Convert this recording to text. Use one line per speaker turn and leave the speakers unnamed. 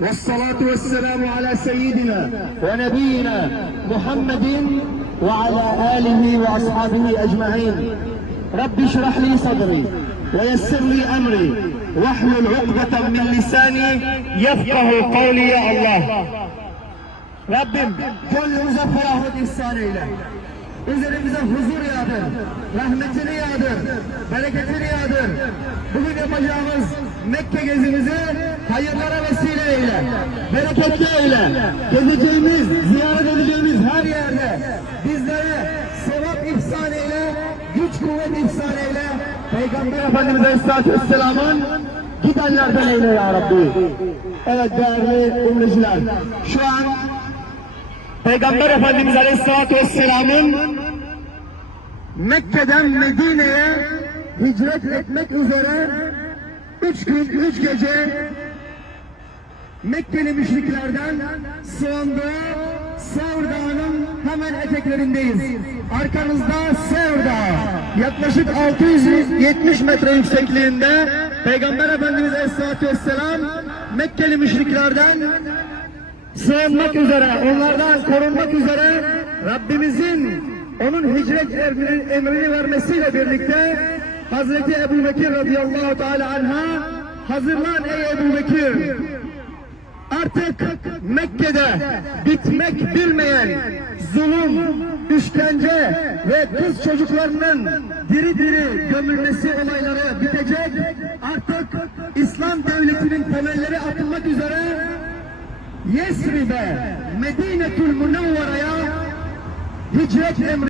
والصلاة والسلام على سيدنا ونبينا محمد وعلى آله وأصحابه أجمعين رب اشرح لي صدري ويسر لي أمري واحلل عقدة من لساني يفقه قولي يا الله Rabbim gönlümüze ferahlık ihsan eyle. Üzerimize huzur yağdır, rahmetini yağdır, bereketini yağdır. Bugün yapacağımız Mekke gezimizi hayırlara vesile eyle, bereketli eyle. Gezeceğimiz, ziyaret edeceğimiz her yerde bizlere sevap ihsan eyle, güç kuvvet ihsan eyle. Peygamber Efendimiz Aleyhisselatü Vesselam'ın gidenlerden eyle ya Rabbi. Evet değerli umreciler, şu an Peygamber Efendimiz Aleyhisselatü Vesselam'ın Mekke'den Medine'ye hicret etmek üzere üç gün, üç gece Mekkeli müşriklerden sığındığı Sevr Dağı'nın hemen eteklerindeyiz. Arkanızda Sevr Dağı. Yaklaşık 670 metre yüksekliğinde Peygamber Efendimiz Aleyhisselatü Vesselam Mekkeli müşriklerden sığınmak üzere, onlardan korunmak üzere Rabbimizin onun hicret emrini, emrini vermesiyle birlikte Hazreti Ebu Bekir radıyallahu teala anha hazırlan ey Ebu Bekir artık Mekke'de bitmek bilmeyen zulüm, işkence ve kız çocuklarının diri diri gömülmesi olayları bitecek. Artık İslam devletinin temelleri atılmak üzere Yesrib'e, Medinetül Münevvere'ye hicret emri